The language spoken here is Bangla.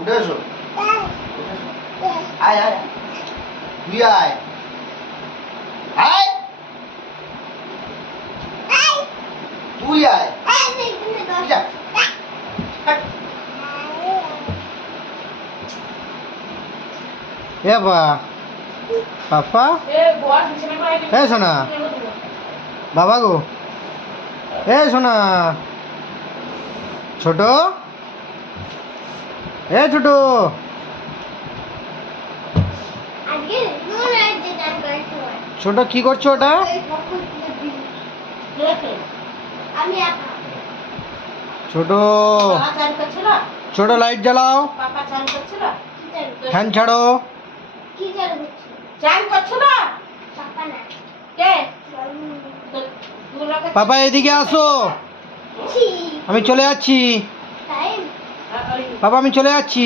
উঠে এসো, আয় আয় তুই আয় আয় তুই আয় যা। এ পাপা এ সোনা বাবা গো এ সোনা ছোট এ ছোট ছোট কি করছো ওটা? ছোট ছোট লাইট জ্বালাও, ফ্যান ছাড়ো। পাপা এদিকে আসো, আমি চলে যাচ্ছি। বাবা আমি চলে যাচ্ছি।